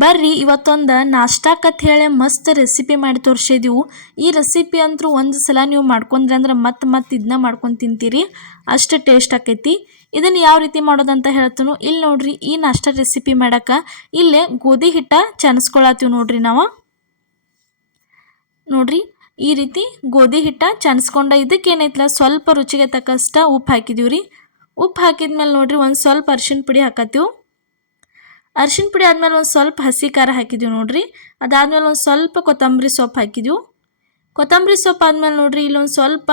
ಬರ್ರಿ ಇವತ್ತೊಂದು ನಾಷ್ಟಾಕತ್ ಹೇಳಿ ಮಸ್ತ್ ರೆಸಿಪಿ ಮಾಡಿ ತೋರಿಸಿದೆವು. ಈ ರೆಸಿಪಿ ಅಂತೂ ಒಂದು ಸಲ ನೀವು ಮಾಡ್ಕೊಂಡ್ರಿ ಅಂದ್ರೆ ಮತ್ತೆ ಇದನ್ನ ಮಾಡ್ಕೊಂಡು ತಿಂತೀರಿ, ಅಷ್ಟು ಟೇಸ್ಟ್ ಆಕೈತಿ. ಇದನ್ನು ಯಾವ ರೀತಿ ಮಾಡೋದಂತ ಹೇಳ್ತೀನಿ. ಇಲ್ಲಿ ನೋಡ್ರಿ, ಈ ನಾಷ್ಟಾ ರೆಸಿಪಿ ಮಾಡೋಕೆ ಇಲ್ಲೇ ಗೋಧಿ ಹಿಟ್ಟ ಚನ್ಸ್ಕೊಳತ್ತೀವಿ ನೋಡ್ರಿ. ನಾವು ನೋಡ್ರಿ ಈ ರೀತಿ ಗೋಧಿ ಹಿಟ್ಟ ಚನ್ಸ್ಕೊಂಡ ಇದಕ್ಕೆ ಏನೈತಲ್ಲ ಸ್ವಲ್ಪ ರುಚಿಗೆ ತಕ್ಕಷ್ಟ ಉಪ್ಪು ಹಾಕಿದೀವಿ ರೀ. ಉಪ್ಪು ಹಾಕಿದ್ಮೇಲೆ ನೋಡ್ರಿ ಒಂದು ಸ್ವಲ್ಪ ಅರಿಶಿನ ಪುಡಿ ಹಾಕತ್ತೀವಿ. ಅರಿಶಿನ ಪುಡಿ ಆದಮೇಲೆ ಒಂದು ಸ್ವಲ್ಪ ಹಸಿ ಖಾರ ಹಾಕಿದ್ದೀವಿ ನೋಡ್ರಿ. ಅದಾದಮೇಲೆ ಒಂದು ಸ್ವಲ್ಪ ಕೊತ್ತಂಬರಿ ಸೊಪ್ಪು ಹಾಕಿದ್ದೀವಿ. ಕೊತ್ತಂಬರಿ ಸೊಪ್ಪು ಆದಮೇಲೆ ನೋಡ್ರಿ ಇಲ್ಲೊಂದು ಸ್ವಲ್ಪ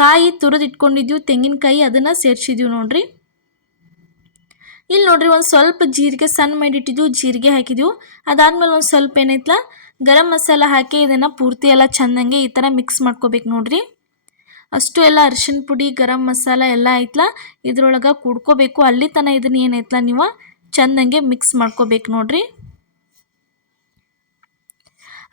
ಕಾಯಿ ತುರಿದು ಇಟ್ಕೊಂಡಿದ್ದೀವಿ, ತೆಂಗಿನಕಾಯಿ, ಅದನ್ನು ಸೇರಿಸಿದ್ದೀವಿ ನೋಡ್ರಿ. ಇಲ್ಲಿ ನೋಡ್ರಿ ಒಂದು ಸ್ವಲ್ಪ ಜೀರಿಗೆ ಸಣ್ಣ ಮಾಡಿ ಇಟ್ಟಿದ್ದೀವಿ, ಜೀರಿಗೆ ಹಾಕಿದ್ದೀವಿ. ಅದಾದಮೇಲೆ ಒಂದು ಸ್ವಲ್ಪ ಏನೈತಲ್ಲ ಗರಂ ಮಸಾಲ ಹಾಕಿ ಇದನ್ನು ಪೂರ್ತಿ ಎಲ್ಲ ಚೆಂದಂಗೆ ಈ ಥರ ಮಿಕ್ಸ್ ಮಾಡ್ಕೋಬೇಕು ನೋಡ್ರಿ. ಅಷ್ಟು ಎಲ್ಲ ಅರಿಶಿನ ಪುಡಿ ಗರಂ ಮಸಾಲ ಎಲ್ಲ ಐತಲ್ಲ ಇದ್ರೊಳಗೆ ಕುಡ್ಕೋಬೇಕು. ಅಲ್ಲಿ ತನಕ ಇದನ್ನ ಏನೈತಲ್ಲ ನೀವು ಚೆಂದಂಗೆ ಮಿಕ್ಸ್ ಮಾಡ್ಕೋಬೇಕು ನೋಡ್ರಿ.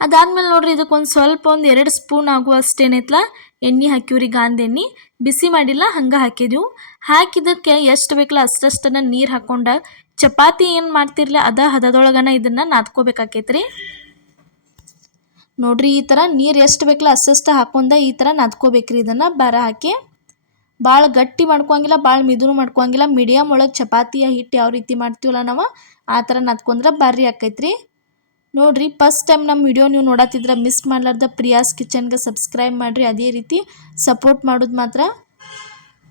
ಅದಾದಮೇಲೆ ನೋಡ್ರಿ ಇದಕ್ಕೊಂದು ಸ್ವಲ್ಪ ಒಂದು 2 ಸ್ಪೂನ್ ಆಗುವಷ್ಟು ಏನೈತಲ್ಲ ಎಣ್ಣೆ ಹಾಕಿವ್ರಿ. ಗಾಂಧಿ ಎಣ್ಣೆ ಬಿಸಿ ಮಾಡಿಲ್ಲ, ಹಂಗೆ ಹಾಕಿದೆವು. ಹಾಕಿದ್ದಕ್ಕೆ ಎಷ್ಟು ಬೇಕಲ್ಲ ಅಷ್ಟನ್ನು ನೀರು ಹಾಕ್ಕೊಂಡು ಚಪಾತಿ ಏನು ಮಾಡ್ತಿರ್ಲಿ ಅದ ಹದದೊಳಗನ ಇದನ್ನು ನಾದ್ಕೋಬೇಕಾಕೈತ್ರಿ ನೋಡ್ರಿ. ಈ ಥರ ನೀರು ಎಷ್ಟು ಬೇಕಲ್ಲ ಅಷ್ಟು ಹಾಕೊಂಡ ಈ ಥರ ನಾದ್ಕೋಬೇಕ್ರಿ. ಇದನ್ನು ಬಾರ ಹಾಕಿ ಭಾಳ ಗಟ್ಟಿ ಮಾಡ್ಕೋಂಗಿಲ್ಲ, ಭಾಳ ಮಿದುನು ಮಾಡ್ಕೋಂಗಿಲ್ಲ. ಮೀಡಿಯಮ್ ಒಳಗೆ ಚಪಾತಿಯ ಹಿಟ್ಟು ಯಾವ ರೀತಿ ಮಾಡ್ತೀವಲ್ಲ ನಾವು ಆ ಥರ ನಾದ್ಕೊಂಡ್ರೆ ಭಾರಿ ಆಕೈತ್ರಿ ನೋಡ್ರಿ. ಫಸ್ಟ್ ಟೈಮ್ ನಮ್ಮ ವಿಡಿಯೋ ನೀವು ನೋಡತ್ತಿದ್ರೆ ಮಿಸ್ ಮಾಡ್ಲಾರ್ದ ಪ್ರಿಯಾಸ್ ಕಿಚನ್ಗೆ ಸಬ್ಸ್ಕ್ರೈಬ್ ಮಾಡಿರಿ. ಅದೇ ರೀತಿ ಸಪೋರ್ಟ್ ಮಾಡೋದು ಮಾತ್ರ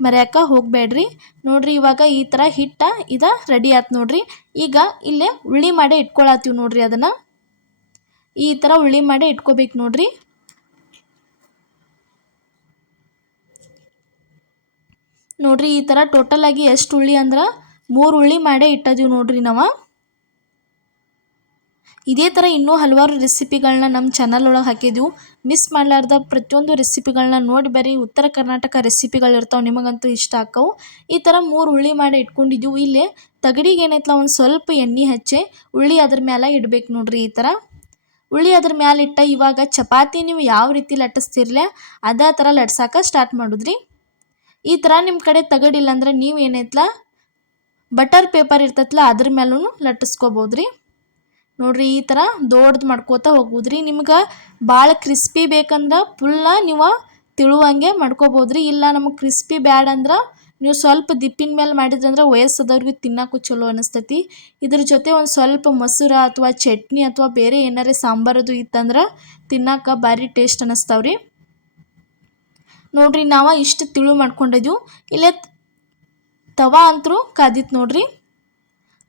ಮರ್ಯಾಕ ಹೋಗಬೇಡ್ರಿ ನೋಡ್ರಿ. ಇವಾಗ ಈ ಥರ ಹಿಟ್ಟ ಇದು ರೆಡಿ ಆಯ್ತು ನೋಡ್ರಿ. ಈಗ ಇಲ್ಲೇ ಉಳ್ಳಿ ಮಾಡಿ ಇಟ್ಕೊಳತ್ತೀವಿ ನೋಡ್ರಿ. ಅದನ್ನು ಈ ಥರ ಉಳ್ಳಿ ಮಾಡಿ ಇಟ್ಕೋಬೇಕು ನೋಡ್ರಿ. ನೋಡ್ರಿ ಈ ಥರ ಟೋಟಲ್ ಆಗಿ ಎಷ್ಟು ಉಳ್ಳಿ ಅಂದ್ರೆ 3 ಉಳ್ಳಿ ಮಾಡೇ ಇಟ್ಟದೀವಿ ನೋಡ್ರಿ. ನಾವು ಇದೇ ಥರ ಇನ್ನೂ ಹಲವಾರು ರೆಸಿಪಿಗಳನ್ನ ನಮ್ಮ ಚಾನಲ್ ಒಳಗೆ ಹಾಕಿದ್ದೀವಿ. ಮಿಸ್ ಮಾಡಲಾರ್ದ ಪ್ರತಿಯೊಂದು ರೆಸಿಪಿಗಳನ್ನ ನೋಡಿ ಬರ್ರಿ. ಉತ್ತರ ಕರ್ನಾಟಕ ರೆಸಿಪಿಗಳು ಇರ್ತಾವೆ, ನಿಮಗಂತೂ ಇಷ್ಟ ಆಕ್ಕವು. ಈ ಥರ 3 ಉಳ್ಳಿ ಮಾಡಿ ಇಟ್ಕೊಂಡಿದ್ದೀವಿ. ಇಲ್ಲೇ ತಗಡಿಗೆ ಏನೈತಲ್ಲ ಒಂದು ಸ್ವಲ್ಪ ಎಣ್ಣೆ ಹಚ್ಚಿ ಉಳ್ಳಿ ಅದ್ರ ಮೇಲೆ ಇಡ್ಬೇಕು ನೋಡ್ರಿ. ಈ ಥರ ಉಳ್ಳಿ ಅದ್ರ ಮ್ಯಾಲೆ ಇಟ್ಟ ಇವಾಗ ಚಪಾತಿ ನೀವು ಯಾವ ರೀತಿ ಲಟ್ಟಿಸ್ತಿರ್ಲ ಅದೇ ಥರ ಲಟ್ಸಾಕ ಸ್ಟಾರ್ಟ್ ಮಾಡಿದ್ರಿ. ಈ ಥರ ನಿಮ್ಮ ಕಡೆ ತಗಡಿಲ್ಲ ಅಂದ್ರೆ ನೀವು ಏನೈತಲ್ಲ ಬಟರ್ ಪೇಪರ್ ಇರ್ತೈತಲ್ಲ ಅದ್ರ ಮೇಲೂ ಲಟ್ಟಿಸ್ಕೋಬೋದ್ರಿ ನೋಡ್ರಿ. ಈ ಥರ ದೊಡ್ಡದು ಮಾಡ್ಕೋತಾ ಹೋಗ್ಬೋದ್ರಿ. ನಿಮ್ಗೆ ಭಾಳ ಕ್ರಿಸ್ಪಿ ಬೇಕಂದ್ರೆ ಫುಲ್ಲ ನೀವು ತಿಳುವಂಗೆ ಮಾಡ್ಕೋಬೋದ್ರಿ. ಇಲ್ಲ ನಮಗೆ ಕ್ರಿಸ್ಪಿ ಬ್ಯಾಡ ಅಂದ್ರೆ ನೀವು ಸ್ವಲ್ಪ ದಿಪ್ಪಿನ ಮೇಲೆ ಮಾಡಿದ್ರಂದ್ರೆ ವಯಸ್ಸಾದವ್ರಿಗೆ ತಿನ್ನೋಕ್ಕೂ ಚಲೋ ಅನಿಸ್ತೈತಿ. ಇದ್ರ ಜೊತೆ ಒಂದು ಸ್ವಲ್ಪ ಮೊಸರು ಅಥವಾ ಚಟ್ನಿ ಅಥವಾ ಬೇರೆ ಏನಾರೇ ಸಾಂಬಾರದು ಇತ್ತಂದ್ರೆ ತಿನ್ನೋಕೆ ಭಾರಿ ಟೇಸ್ಟ್ ಅನ್ನಿಸ್ತಾವ್ರಿ ನೋಡ್ರಿ. ನಾವು ಇಷ್ಟು ತಿಳು ಮಾಡ್ಕೊಂಡಿದ್ದೀವಿ. ಇಲ್ಲೇ ತವಾ ಅಂತರೂ ಕಾದಿತ್ತು ನೋಡ್ರಿ.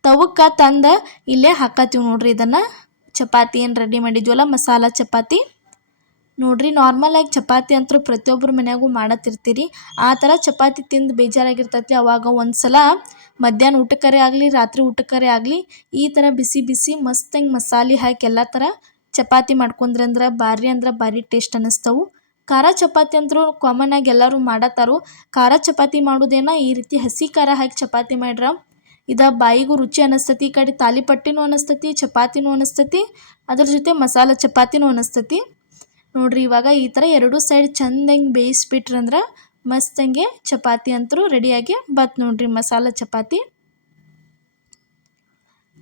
ತವಕ್ಕೆ ತಂದು ಇಲ್ಲೇ ಹಾಕತ್ತೀವಿ ನೋಡ್ರಿ. ಇದನ್ನು ಚಪಾತಿ ಏನು ರೆಡಿ ಮಾಡಿದ್ವಲ್ಲ ಮಸಾಲ ಚಪಾತಿ ನೋಡ್ರಿ. ನಾರ್ಮಲಾಗಿ ಚಪಾತಿ ಅಂತೂ ಪ್ರತಿಯೊಬ್ಬರ ಮನ್ಯಾಗೂ ಮಾಡತ್ತಿರ್ತೀರಿ. ಆ ಥರ ಚಪಾತಿ ತಿಂದು ಬೇಜಾರಾಗಿರ್ತೈತಿ. ಅವಾಗ ಒಂದು ಸಲ ಮಧ್ಯಾಹ್ನ ಊಟಕ್ಕರೆ ಆಗಲಿ ರಾತ್ರಿ ಊಟಕ್ಕರೆ ಆಗಲಿ ಈ ಥರ ಬಿಸಿ ಬಿಸಿ ಮಸ್ತಂಗೆ ಮಸಾಲೆ ಹಾಕಿ ಎಲ್ಲ ಥರ ಚಪಾತಿ ಮಾಡ್ಕೊಂಡ್ರೆ ಅಂದ್ರೆ ಭಾರಿ ಟೇಸ್ಟ್ ಅನ್ನಿಸ್ತವು. ಖಾರ ಚಪಾತಿ ಅಂತೂ ಕಾಮನ್ ಆಗಿ ಎಲ್ಲರೂ ಮಾಡತ್ತಾರು. ಖಾರ ಚಪಾತಿ ಮಾಡೋದೇನ ಈ ರೀತಿ ಹಸಿ ಖಾರ ಹಾಕಿ ಚಪಾತಿ ಮಾಡ್ರೆ ಇದು ಬಾಯಿಗೂ ರುಚಿ ಅನ್ನಿಸ್ತತಿ. ಈ ಕಡೆ ತಾಲಿಪಟ್ಟಿನೂ ಅನ್ನಿಸ್ತತಿ, ಚಪಾತಿನೂ ಅನ್ನಿಸ್ತತಿ, ಅದ್ರ ಜೊತೆ ಮಸಾಲ ಚಪಾತಿನೂ ಅನ್ನಿಸ್ತತಿ ನೋಡ್ರಿ. ಇವಾಗ ಈ ಥರ 2 ಸೈಡ್ ಚೆಂದಂಗೆ ಬೇಯಿಸ್ಬಿಟ್ರಂದ್ರೆ ಮಸ್ತಂಗೆ ಚಪಾತಿ ಅಂತೂ ರೆಡಿಯಾಗಿ ಬತ್ ನೋಡ್ರಿ. ಮಸಾಲ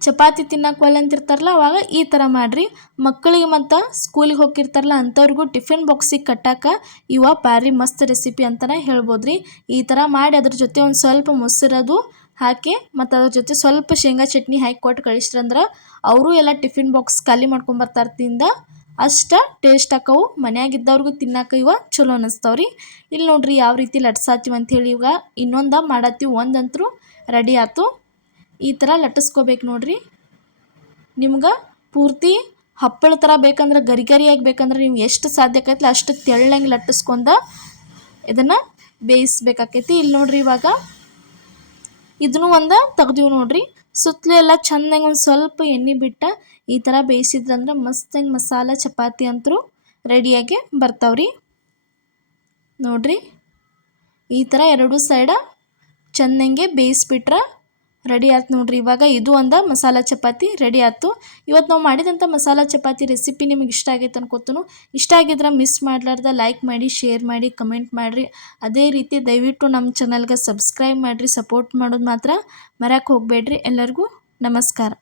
ಚಪಾತಿ ತಿನ್ನಕ್ಕೆ ಒಲ್ಲೆ ಅಂತಿರ್ತಾರಲ್ಲ ಅವಾಗ ಈ ಥರ ಮಾಡಿರಿ. ಮಕ್ಕಳಿಗೆ ಮತ್ತು ಸ್ಕೂಲಿಗೆ ಹೋಗಿರ್ತಾರಲ್ಲ ಅಂಥವ್ರಿಗೂ ಟಿಫಿನ್ ಬಾಕ್ಸಿಗೆ ಕಟ್ಟಕ್ಕೆ ಇವ ಭಾರಿ ಮಸ್ತ್ ರೆಸಿಪಿ ಅಂತಲೇ ಹೇಳ್ಬೋದ್ರಿ. ಈ ಥರ ಮಾಡಿ ಅದ್ರ ಜೊತೆ ಒಂದು ಸ್ವಲ್ಪ ಮೊಸರದು ಹಾಕಿ ಮತ್ತು ಅದ್ರ ಜೊತೆ ಸ್ವಲ್ಪ ಶೇಂಗಾ ಚಟ್ನಿ ಹಾಕಿ ಕೊಟ್ಟು ಕಳಿಸ್ರಂದ್ರೆ ಅವರು ಎಲ್ಲ ಟಿಫಿನ್ ಬಾಕ್ಸ್ ಖಾಲಿ ಮಾಡ್ಕೊಂಬರ್ತಾರೆ ತಿಂದ. ಅಷ್ಟು ಟೇಸ್ಟ್ ಆಕವು. ಮನ್ಯಾಗಿದ್ದವ್ರಿಗೂ ತಿನ್ನಕ್ಕೆ ಇವ ಚಲೋ ಅನ್ನಿಸ್ತಾವ್ರಿ. ಇಲ್ಲಿ ನೋಡ್ರಿ ಯಾವ ರೀತಿ ಲಟ್ಸಾತೀವಿ ಅಂಥೇಳಿ. ಇವಾಗ ಇನ್ನೊಂದು ಮಾಡತ್ತೀವಿ. ಒಂದಂತರೂ ರೆಡಿ ಆಯ್ತು. ಈ ಥರ ಲಟ್ಟಿಸ್ಕೋಬೇಕು ನೋಡ್ರಿ. ನಿಮ್ಗೆ ಪೂರ್ತಿ ಹಪ್ಪಳ ಥರ ಬೇಕಂದ್ರೆ ಗರಿಯಾಗಿ ಬೇಕಂದ್ರೆ ನೀವು ಎಷ್ಟು ಸಾಧ್ಯ ಆಕೈತಿಲ್ಲ ಅಷ್ಟು ತೆಳ್ಳಂಗೆ ಲಟ್ಟಿಸ್ಕೊಂಡು ಇದನ್ನು ಬೇಯಿಸ್ಬೇಕಾಕೈತಿ. ಇಲ್ಲಿ ನೋಡ್ರಿ ಇವಾಗ ಇದನ್ನು ಒಂದು ತೆಗ್ದೀವಿ ನೋಡ್ರಿ. ಸುತ್ತಲೂ ಎಲ್ಲ ಚೆಂದಂಗೆ ಒಂದು ಸ್ವಲ್ಪ ಎಣ್ಣೆ ಬಿಟ್ಟು ಈ ಥರ ಬೇಯಿಸಿದ್ರಂದ್ರೆ ಮಸ್ತಂಗೆ ಮಸಾಲ ಚಪಾತಿ ಅಂತೂ ರೆಡಿಯಾಗಿ ಬರ್ತಾವ್ರಿ ನೋಡ್ರಿ. ಈ ಥರ 2 ಸೈಡ ಚೆಂದಂಗೆ ಬೇಯಿಸ್ಬಿಟ್ರೆ ರೆಡಿ ಆಯ್ತು ನೋಡ್ರಿ. ಇವಾಗ ಇದು ಒಂದು ಮಸಾಲ ಚಪಾತಿ ರೆಡಿ ಆಯ್ತು. ಇವತ್ತು ನಾವು ಮಾಡಿದಂಥ ಮಸಾಲ ಚಪಾತಿ ರೆಸಿಪಿ ನಿಮಗೆ ಇಷ್ಟ ಆಗೈತೆ ಅನ್ಕೋತನು. ಇಷ್ಟ ಆಗಿದ್ರೆ ಮಿಸ್ ಮಾಡಲಾರ್ದ ಲೈಕ್ ಮಾಡಿ, ಶೇರ್ ಮಾಡಿ, ಕಮೆಂಟ್ ಮಾಡಿರಿ. ಅದೇ ರೀತಿ ದಯವಿಟ್ಟು ನಮ್ಮ ಚಾನಲ್ಗೆ ಸಬ್ಸ್ಕ್ರೈಬ್ ಮಾಡಿರಿ. ಸಪೋರ್ಟ್ ಮಾಡೋದು ಮಾತ್ರ ಮರೆಯೋಕೆ ಹೋಗಬೇಡ್ರಿ. ಎಲ್ಲರಿಗೂ ನಮಸ್ಕಾರ.